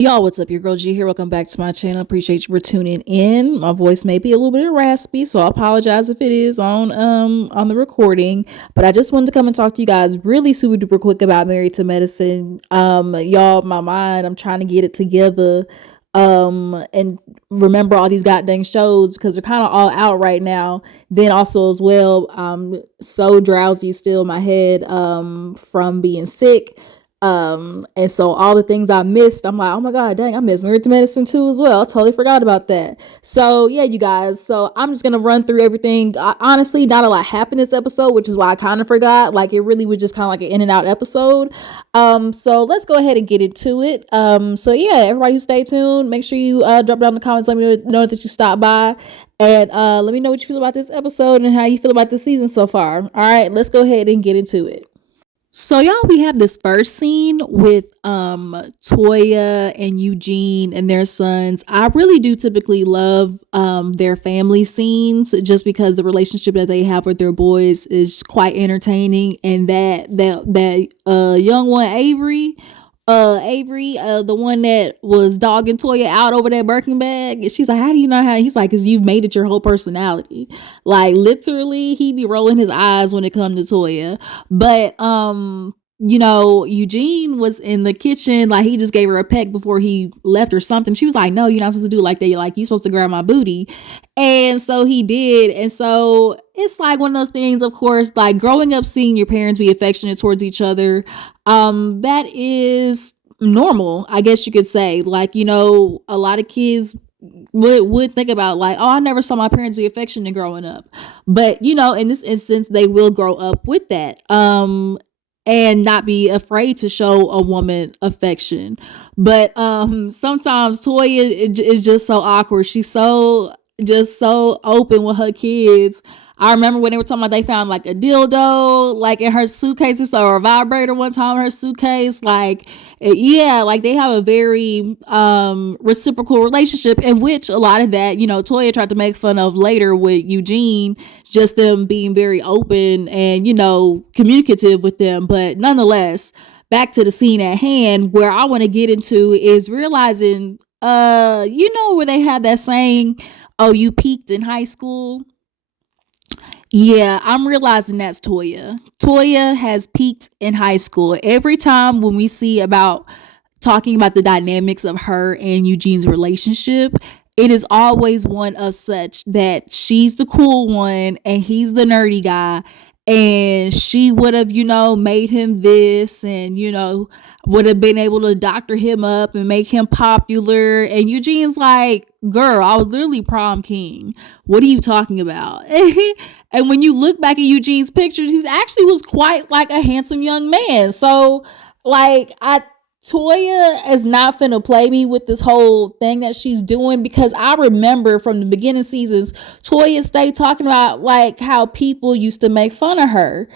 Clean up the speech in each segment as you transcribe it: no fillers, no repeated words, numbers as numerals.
Y'all, what's up? Your girl G here. Welcome back to my channel. Appreciate you for tuning in. My voice may be a little bit raspy, so I apologize if it is on the recording. But I just wanted to come and talk to you guys really super duper quick about Married to Medicine. Y'all, my mind, I'm trying to get it together. And remember all these goddamn shows because they're kind of all out right now. Then also as well, so drowsy still in my head from being sick. And so all the things I missed, I'm like, oh my god, dang, I missed Married to Medicine too as well. I totally forgot about that. So yeah, you guys. So I'm just gonna run through everything. Honestly, not a lot happened this episode, which is why I kind of forgot. Like it really was just kind of like an in and out episode. So let's go ahead and get into it. So yeah, everybody who stay tuned, make sure you drop down in the comments. Let me know that you stopped by. And let me know what you feel about this episode and how you feel about this season so far. All right, let's go ahead and get into it. So y'all, we have this first scene with Toya and Eugene and their sons. I really do typically love their family scenes just because the relationship that they have with their boys is quite entertaining, and that young one Avery, the one that was dogging Toya out over that Birkin bag. And she's like, how do you know how? He's like, because you've made it your whole personality. Like literally, he be rolling his eyes when it comes to Toya. But Eugene was in the kitchen, like he just gave her a peck before he left or something. She was like, no, you're not supposed to do it like that. You're like, you're supposed to grab my booty. And so he did. And so it's like one of those things, of course, like growing up, seeing your parents be affectionate towards each other. That is normal, I guess you could say. Like, a lot of kids would think about like, oh, I never saw my parents be affectionate growing up. But, in this instance, they will grow up with that. And not be afraid to show a woman affection. But sometimes Toya is just so awkward. She's so open with her kids. I remember when they were talking about they found like a dildo like in her suitcase or a vibrator one time in her suitcase. Like, yeah, like they have a very reciprocal relationship, in which a lot of that, Toya tried to make fun of later with Eugene, just them being very open and, communicative with them. But nonetheless, back to the scene at hand, where I want to get into is realizing, where they have that saying, oh, you peaked in high school. Yeah, I'm realizing that's Toya. Toya has peaked in high school. Every time when we see about talking about the dynamics of her and Eugene's relationship, it is always one of such that she's the cool one and he's the nerdy guy. And she would have, made him this and, would have been able to doctor him up and make him popular. And Eugene's like, girl, I was literally prom king. What are you talking about? And when you look back at Eugene's pictures, he actually was quite like a handsome young man. So like Toya is not finna play me with this whole thing that she's doing, because I remember from the beginning seasons, Toya stayed talking about like how people used to make fun of her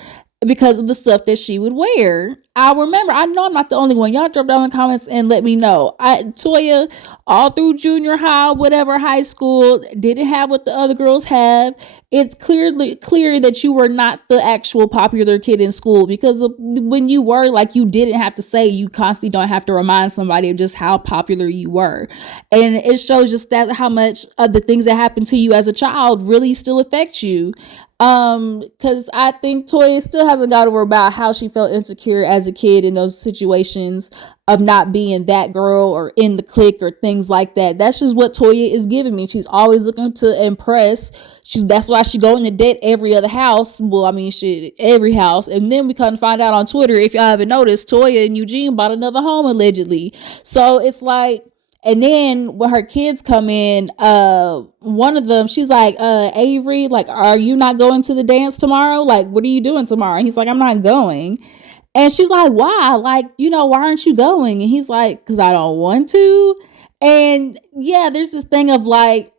because of the stuff that she would wear. I remember, I know I'm not the only one. Y'all drop down in the comments and let me know. Toya, all through junior high, whatever high school, didn't have what the other girls have. It's clear that you were not the actual popular kid in school, because when you were, like, you didn't have to say, you constantly don't have to remind somebody of just how popular you were. And it shows just that how much of the things that happened to you as a child really still affect you. Because I think Toya still hasn't got over about how she felt insecure as a kid in those situations of not being that girl or in the clique or things like that. That's just what Toya is giving me. She's always looking to impress. That's why she go into debt every other house. Well, I mean, shit, every house. And then we couldn't find out on Twitter, if y'all haven't noticed, Toya and Eugene bought another home allegedly. So it's like, and then when her kids come in, one of them, she's like, Avery, like, are you not going to the dance tomorrow? Like, what are you doing tomorrow? And he's like, I'm not going. And she's like, why? Like, why aren't you going? And he's like, because I don't want to. And yeah, there's this thing of like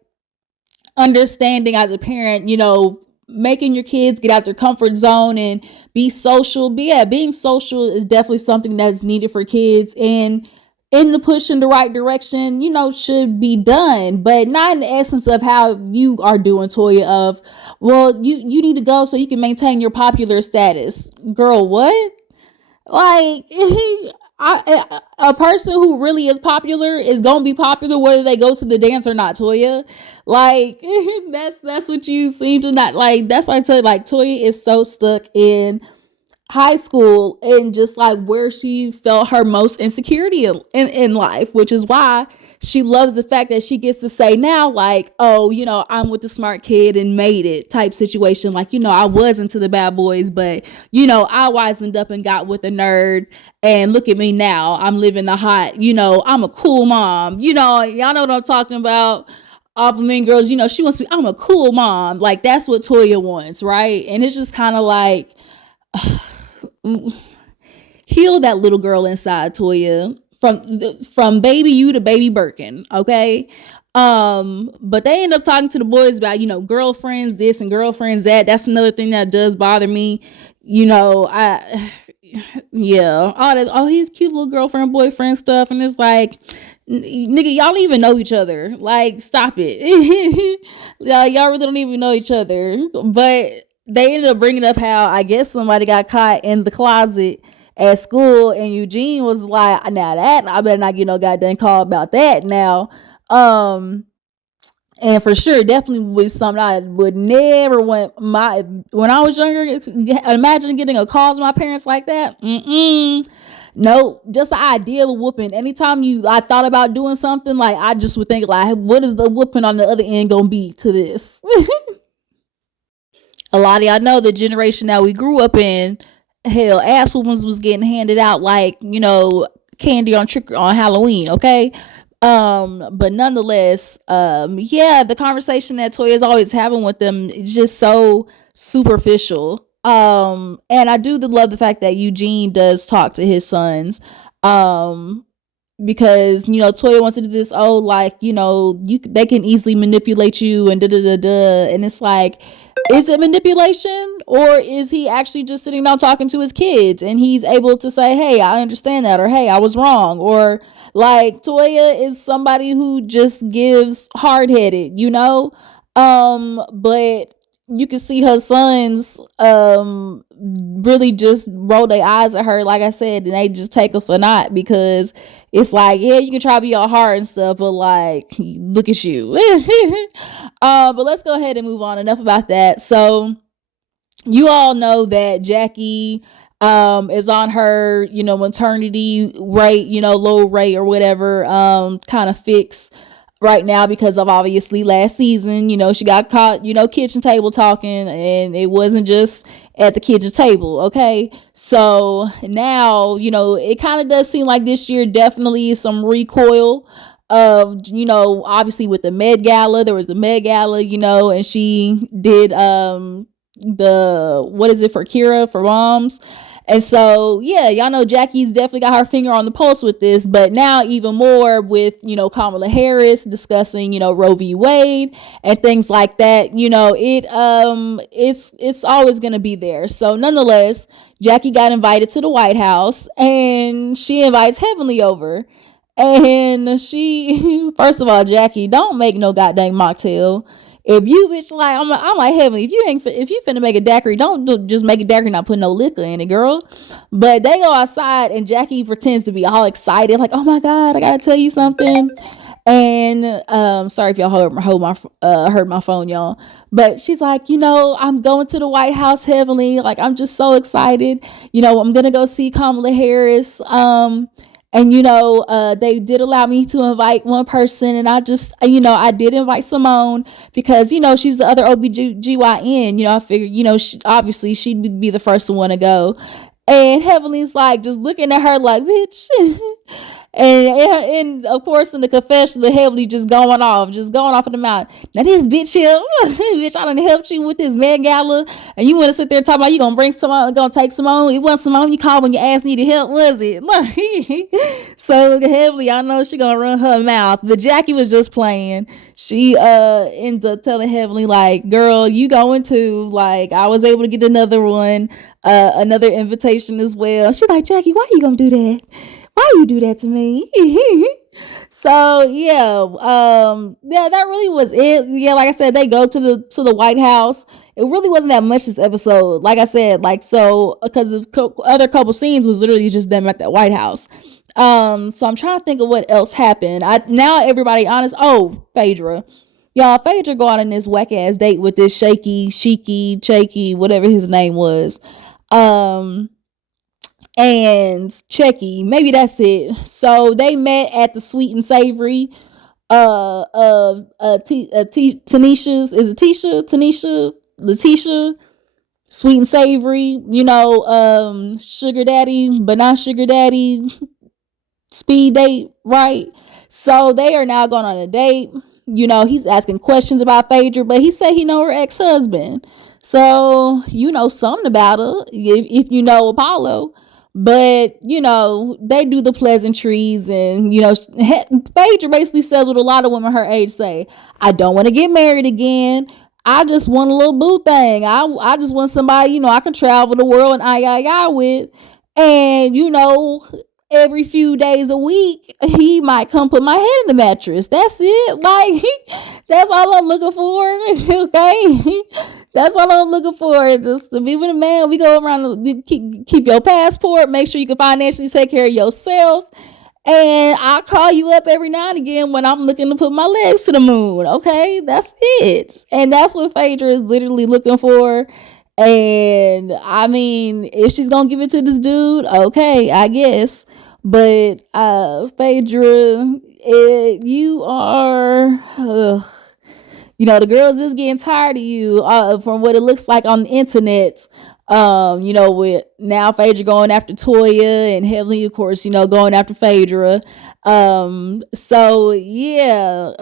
understanding as a parent, making your kids get out their comfort zone and be social. But yeah, being social is definitely something that's needed for kids. And in the push in the right direction, should be done, but not in the essence of how you are doing, Toya, of, well, you need to go so you can maintain your popular status. Girl, what? Like, A person who really is popular is gonna be popular whether they go to the dance or not, Toya. Like that's what you seem to not like. That's why I tell you, like, Toya is so stuck in high school and just like where she felt her most insecurity in life, which is why she loves the fact that she gets to say now, like, oh, I'm with the smart kid and made it type situation. Like, I was into the bad boys, but, I wisened up and got with the nerd. And look at me now. I'm living the hot, I'm a cool mom. Y'all know what I'm talking about. Off of Mean Girls, she wants to be, I'm a cool mom. Like, that's what Toya wants, right? And it's just kind of like, heal that little girl inside, Toya, from baby you to baby Birkin, okay? But they end up talking to the boys about, girlfriends this and girlfriends that. That's another thing that does bother me. All that, his cute little girlfriend boyfriend stuff, and it's like, nigga, y'all don't even know each other. Like, stop it. Y'all really don't even know each other. But they ended up bringing up how I guess somebody got caught in the closet at school, and Eugene was like, now that I better not get no goddamn call about that now. And for sure, definitely was something I would never want when I was younger. Imagine getting a call to my parents like that. No, just the idea of a whooping. Anytime I thought about doing something, like, I just would think, like, what is the whooping on the other end gonna be to this? A lot of y'all know the generation that we grew up in, hell, ass whoopings was getting handed out like, candy on Halloween, okay? But nonetheless, the conversation that Toya is always having with them is just so superficial. And I do love the fact that Eugene does talk to his sons. Because Toya wants to do this, they can easily manipulate you and and it's like, is it manipulation, or is he actually just sitting down talking to his kids and he's able to say, hey, I understand that, or hey, I was wrong, or like, Toya is somebody who just gives hard-headed, but you can see her sons really just roll their eyes at her, like I said, and they just take her for naught, because it's like, yeah, you can try to be all hard and stuff, but like, look at you. But let's go ahead and move on. Enough about that. So you all know that Jackie is on her, maternity rate, low rate or whatever, kind of fix right now because of obviously last season. She got caught, kitchen table talking, and it wasn't just at the kitchen table, okay? So now, it kind of does seem like this year definitely some recoil of, obviously with the Met Gala. There was the Met Gala, and she did the, what is it, for Kira, for moms. And so, yeah, y'all know Jackie's definitely got her finger on the pulse with this, but now even more with, Kamala Harris discussing, Roe v. Wade and things like that. It's always going to be there. So nonetheless, Jackie got invited to the White House, and she invites Heavenly over. And she, first of all, Jackie, don't make no goddamn mocktail. If you bitch, like, I'm like, Heavenly, if you finna make a daiquiri, don't just make a daiquiri, not put no liquor in it, girl. But they go outside, and Jackie pretends to be all excited, like, oh my god, I gotta tell you something. And sorry if y'all heard my phone, y'all. But she's like, I'm going to the White House, Heavenly. Like, I'm just so excited. I'm gonna go see Kamala Harris. And, they did allow me to invite one person, and I just, I did invite Simone because, she's the other OBGYN. I figured, obviously she'd be the first one to go. And Heavenly's like, just looking at her like, bitch. And of course, in the confessional, Heavenly just going off in the mouth. Now this bitch here, bitch, I done helped you with this Met Gala, and you want to sit there talking about you gonna bring Simone, gonna take Simone. It wasn't Simone you called when your ass needed help, was it? So Heavenly, I know she gonna run her mouth, but Jackie was just playing. She ends up telling Heavenly, like, girl, you going to, like, I was able to get another one, another invitation as well. She's like, Jackie, why you gonna do that? Why you do that to me? So that really was it. Yeah, like I said, they go to the White House. It really wasn't that much this episode. Like I said, because the other couple scenes was literally just them at the White House. So I'm trying to think of what else happened. Now everybody honest. Oh, Phaedra. Y'all, Phaedra go out on this whack ass date with this shaky, whatever his name was. Um, and Checky, maybe that's it. So they met at the Sweet and Savory Tanisha's, is it Letitia, Sweet and Savory, sugar daddy, but not sugar daddy, speed date, right? So they are now going on a date. He's asking questions about Phaedra, but he said he know her ex-husband. So you know something about her if you know Apollo. But they do the pleasantries, and Phaedra basically says what a lot of women her age say: I don't want to get married again. I just want a little boo thing. I just want somebody I can travel the world and I with. And every few days a week he might come put my head in the mattress. That's it. Like that's all I'm looking for. Okay, that's all I'm looking for. Just to be with a man. We go around, keep your passport, make sure you can financially take care of yourself, and I'll call you up every now and again when I'm looking to put my legs to the moon. Okay, that's it. And that's what Phaedra is literally looking for. And I mean, if she's gonna give it to this dude, okay, I guess. But Phaedra, you are, the girls is getting tired of you. From what it looks like on the internet. With now Phaedra going after Toya, and Heavenly, of course, going after Phaedra. So yeah.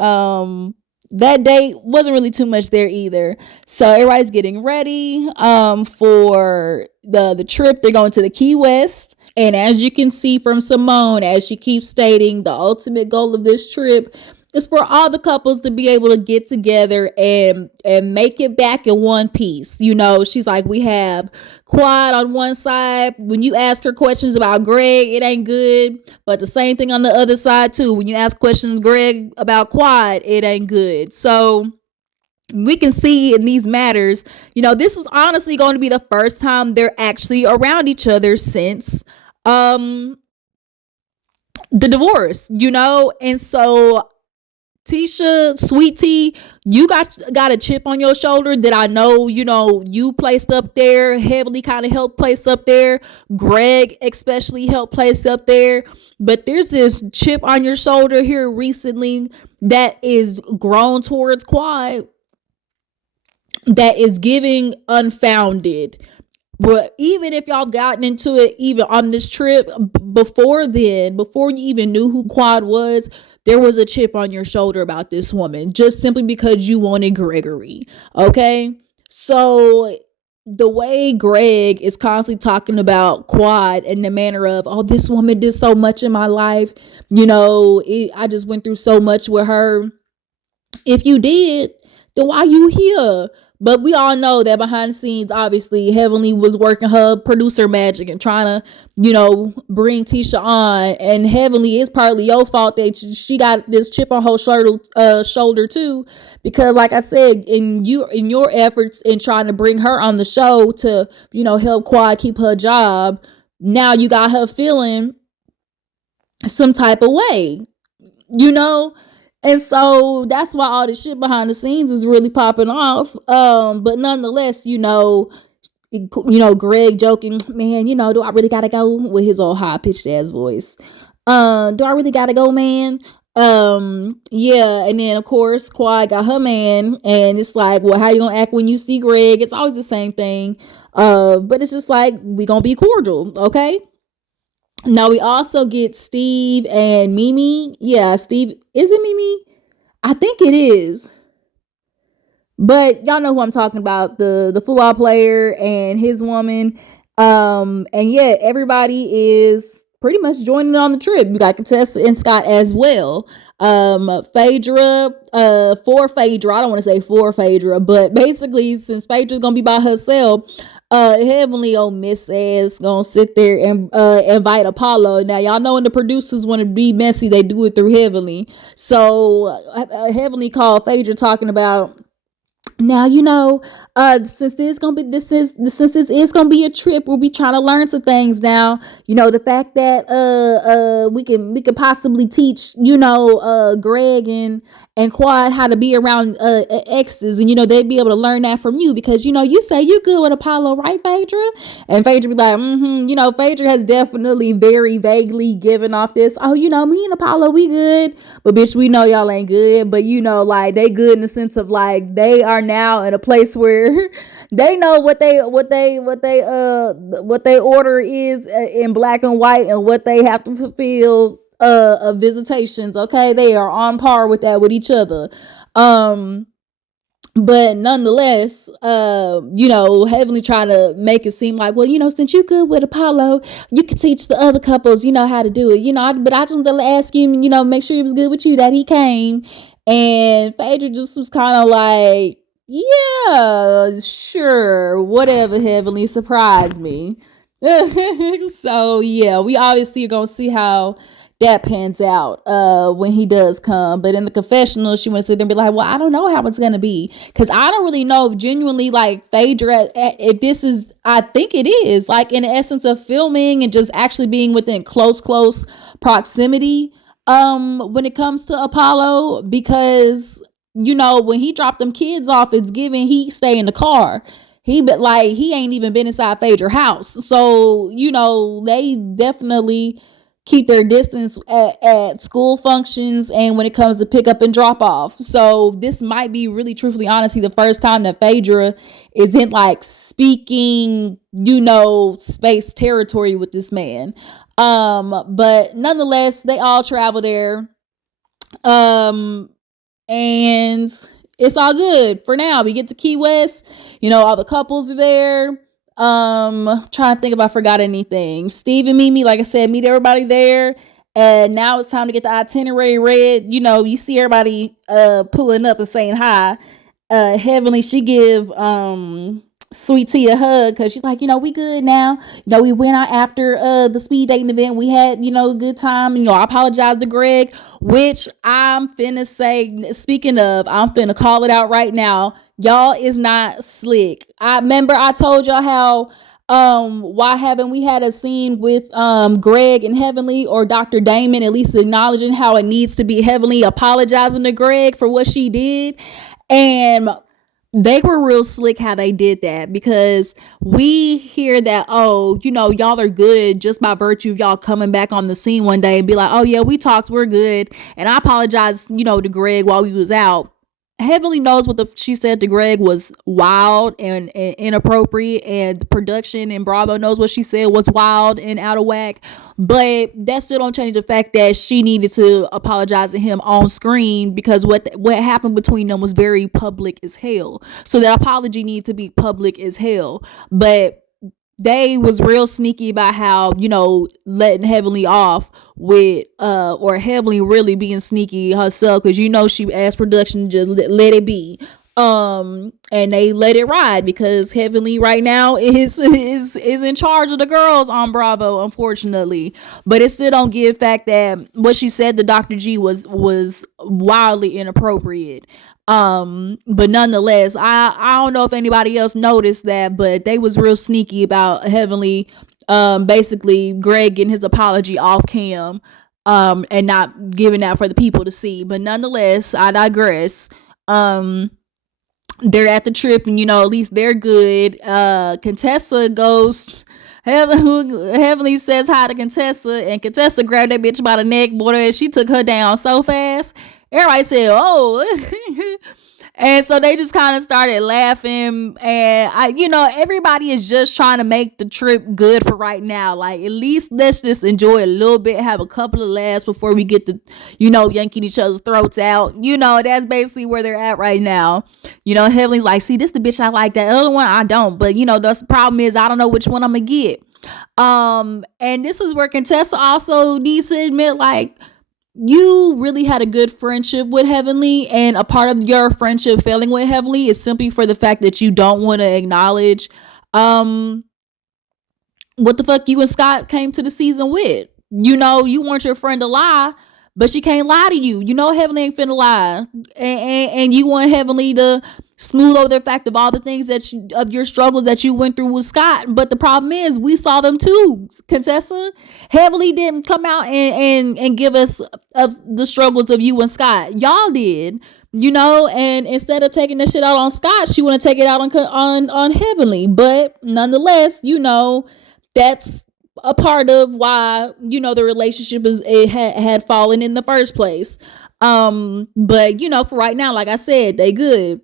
That date wasn't really too much there either. So everybody's getting ready for the trip. They're going to the Key West. And as you can see from Simone, as she keeps stating, the ultimate goal of this trip is for all the couples to be able to get together and make it back in one piece. She's like, we have Quad on one side. When you ask her questions about Greg, it ain't good. But the same thing on the other side too. When you ask questions, Greg, about Quad, it ain't good. So we can see in these matters, this is honestly going to be the first time they're actually around each other since the divorce, and so Tisha, Sweet Tea, you got a chip on your shoulder that I know, you placed up there. Heavily kind of helped place up there. Greg especially helped place up there. But there's this chip on your shoulder here recently that is grown towards Quad that is giving unfounded. But even if y'all gotten into it even on this trip before then, before you even knew who Quad was, there was a chip on your shoulder about this woman just simply because you wanted Gregory. Okay? So the way Greg is constantly talking about Quad in the manner of, oh, this woman did so much in my life. I just went through so much with her. If you did, then why you here? But we all know that behind the scenes, obviously, Heavenly was working her producer magic and trying to, bring Tisha on. And Heavenly, it's partly your fault that she got this chip on her shoulder too. Because like I said, in your efforts in trying to bring her on the show to, help Quad keep her job, now you got her feeling some type of way, And so that's why all this shit behind the scenes is really popping off. But nonetheless, Greg joking, man, do I really gotta go, with his old high pitched ass voice? Do I really gotta go, man? Yeah, and then of course Quad got her man, and it's like, well, how you gonna act when you see Greg? It's always the same thing. But it's just like, we gonna be cordial, okay? Now we also get Steve and Mimi. Yeah, Steve. Is it Mimi? I think it is. But y'all know who I'm talking about. The football player and his woman. And yeah, everybody is pretty much joining on the trip. You got Contessa and Scott as well. Phaedra, for Phaedra. I don't want to say for Phaedra, but basically, since Phaedra's gonna be by herself, Heavenly old Miss ass gonna sit there and invite Apollo. Now y'all know when the producers want to be messy, they do it through Heavenly. So Heavenly called Phaedra talking about Now, since this is gonna be a trip, we'll be trying to learn some things. Now, the fact that we could possibly teach, Greg and Quad how to be around exes, and they'd be able to learn that from you, because you say you good with Apollo, right, Phaedra? And Phaedra be like, Phaedra has definitely very vaguely given off this, oh, me and Apollo, we good, but bitch, we know y'all ain't good. But like, they good in the sense of like, they are now in a place where they know what they order is in black and white, and what they have to fulfill of visitations. Okay, they are on par with that with each other. But nonetheless, Heavenly trying to make it seem like, well, since you good with Apollo, you can teach the other couples, how to do it, but I just wanted to ask you, make sure he was good with you, that he came. And Phaedra just was kind of like, yeah, sure, whatever, Heavenly, surprise me. So yeah, we obviously are gonna see how that pans out when he does come. But in the confessional, she wants to sit there and be like, well, I don't know how it's gonna be, because I don't really know if genuinely, like, Phaedra, if this is, I think it is, like, in the essence of filming and just actually being within close proximity when it comes to Apollo, because when he dropped them kids off, it's given he stay in the car. He ain't even been inside Phaedra's house. So, they definitely keep their distance at school functions and when it comes to pick up and drop off. So this might be, really truthfully honestly, the first time that Phaedra isn't like speaking, space territory with this man. But nonetheless, they all travel there. And it's all good for now. We get to Key West, all the couples are there. Trying to think if I forgot anything. Steve and Mimi, like I said, meet everybody there. And now it's time to get the itinerary read. You see everybody pulling up and saying hi. Heavenly, she give Sweet Tea a hug, because she's like, we good now. We went out after the speed dating event. We had, a good time. I apologize to Greg, which I'm finna say, speaking of, I'm finna call it out right now. Y'all is not slick. I remember I told y'all how why haven't we had a scene with Greg and Heavenly, or Dr. Damon at least acknowledging how it needs to be Heavenly apologizing to Greg for what she did. And they were real slick how they did that, because we hear that, oh, y'all are good just by virtue of y'all coming back on the scene one day and be like, oh yeah, we talked, we're good, and I apologize, to Greg while we was out. Heavenly knows what she said to Greg was wild and inappropriate, and the production and Bravo knows what she said was wild and out of whack. But that still don't change the fact that she needed to apologize to him on screen, because what happened between them was very public as hell. So that apology needs to be public as hell. But they was real sneaky about how, letting Heavenly off with or Heavenly really being sneaky herself, because she asked production to just let it be. And they let it ride, because Heavenly right now is in charge of the girls on Bravo, unfortunately. But it still don't give fact that what she said to Dr. G was wildly inappropriate. But nonetheless, I don't know if anybody else noticed that, but they was real sneaky about Heavenly, basically Greg getting his apology off cam, and not giving that for the people to see. But nonetheless, I digress. They're at the trip, and at least they're good. Contessa goes, Heavenly says hi to Contessa, and Contessa grabbed that bitch by the neck, boy, and she took her down so fast. Everybody said, oh. And so they just kind of started laughing, and everybody is just trying to make the trip good for right now. Like, at least let's just enjoy a little bit, have a couple of laughs before we get to, yanking each other's throats out. That's basically where they're at right now. Heavenly's like, see, this the bitch I like, that other one I don't, but the problem is I don't know which one I'm gonna get. And this is where Contessa also needs to admit, like, you really had a good friendship with Heavenly, and a part of your friendship failing with Heavenly is simply for the fact that you don't want to acknowledge what the fuck you and Scott came to the season with. You want your friend to lie, but she can't lie to you. Heavenly ain't finna lie, and you want Heavenly to smooth over the fact of all the things of your struggles that you went through with Scott. But the problem is we saw them too. Contessa heavily didn't come out and give us of the struggles of you and Scott. Y'all did. And instead of taking the shit out on Scott, she want to take it out on Heavenly. But nonetheless, that's a part of why the relationship had fallen in the first place. But for right now, like I said, they good.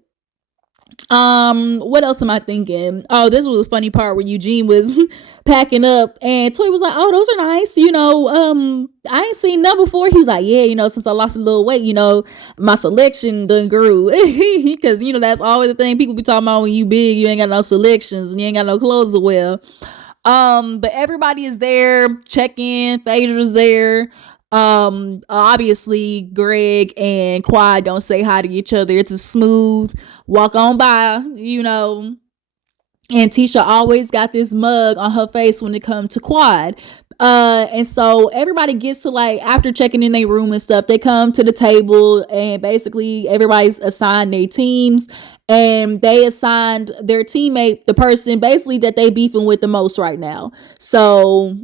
What else am I thinking? Oh, this was a funny part where Eugene was packing up and Toy was like, oh, those are nice. I ain't seen none before. He was like, yeah, since I lost a little weight, my selection done grew. Cause that's always the thing people be talking about when you big, you ain't got no selections and you ain't got no clothes to wear. But everybody is there, check in, Phaedra's there. Obviously Greg and Quad don't say hi to each other. It's a smooth walk on by, and Tisha always got this mug on her face when it comes to Quad. And so everybody gets to, like, after checking in their room and stuff, they come to the table and basically everybody's assigned their teams, and they assigned their teammate the person basically that they beefing with the most right now. So,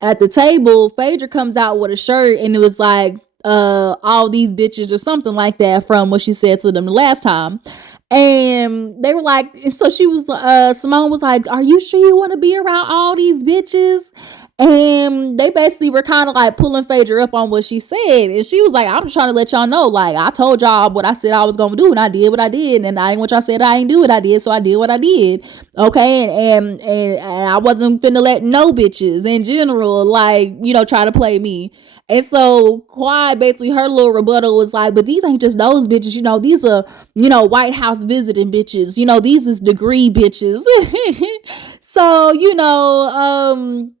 at the table, Phaedra comes out with a shirt and it was like, all these bitches or something like that from what she said to them the last time. And they were like, so she was, Simone was like, are you sure you want to be around all these bitches? And they basically were kind of like pulling Phaedra up on what she said. And she was like, I'm trying to let y'all know, like, I told y'all what I said I was going to do, and I did what I did. And I ain't what y'all said I ain't do what I did, so I did what I did. Okay. And I wasn't finna let no bitches in general, like, try to play me. And so Quad, basically her little rebuttal was like, but these ain't just those bitches, these are, White House visiting bitches, these is degree bitches. So,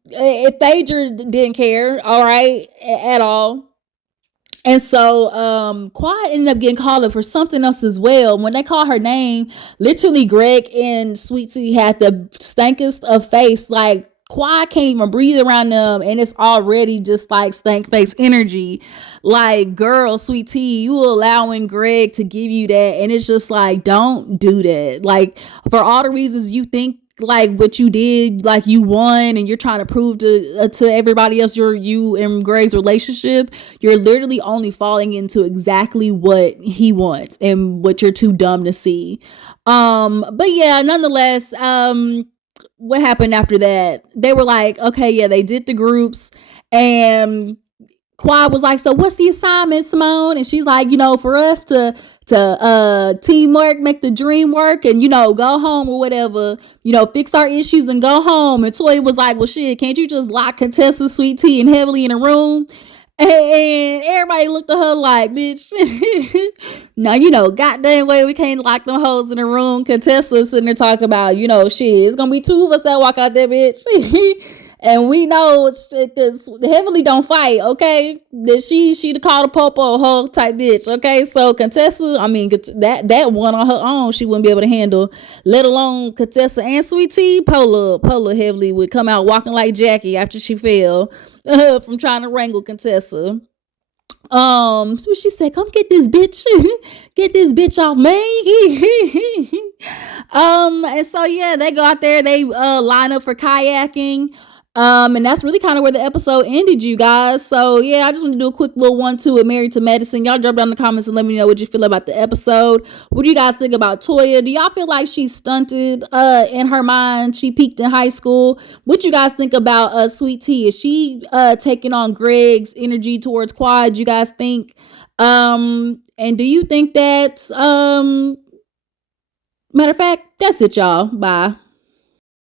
if Phaedra didn't care, all right, at all. And so Quad ended up getting called up for something else as well. When they called her name, literally Greg and Sweet Tea had the stankest of face. Like, Quad can't even breathe around them, and it's already just like stank face energy. Like, girl, Sweet Tea, you allowing Greg to give you that, and it's just like, don't do that. Like, for all the reasons you think like what you did, like you won and you're trying to prove to everybody else you and Greg's relationship, you're literally only falling into exactly what he wants and what you're too dumb to see. But yeah, nonetheless, what happened after that? They were like, okay, yeah, they did the groups, and Quad was like, so what's the assignment, Simone? And she's like, for us to teamwork, make the dream work, and go home or whatever, fix our issues and go home. And Toya was like, well, shit, can't you just lock Contessa, Sweet Tea, and Heavily in a room? And everybody looked at her like, bitch, now, goddamn way we can't lock them hoes in a room. Contessa sitting there talking about, shit, it's gonna be two of us that walk out there, bitch. And we know because Heavily don't fight, okay? That she the call the popo hoe type bitch, okay? So Contessa, I mean, that one on her own, she wouldn't be able to handle, let alone Contessa and Sweet Tea. Polar Heavily would come out walking like Jackie after she fell from trying to wrangle Contessa. So she said, come get this bitch. Get this bitch off me. And so yeah, they go out there, they line up for kayaking. And that's really kind of where the episode ended, you guys. So yeah, I just want to do a quick little 1-2 with Married to Medicine. Y'all drop down in the comments and let me know what you feel about the episode. What do you guys think about Toya? Do y'all feel like she's stunted in her mind? She peaked in high school. What you guys think about Sweet Tea? Is she taking on Greg's energy towards Quad, you guys think? And do you think that matter of fact, that's it, y'all. Bye.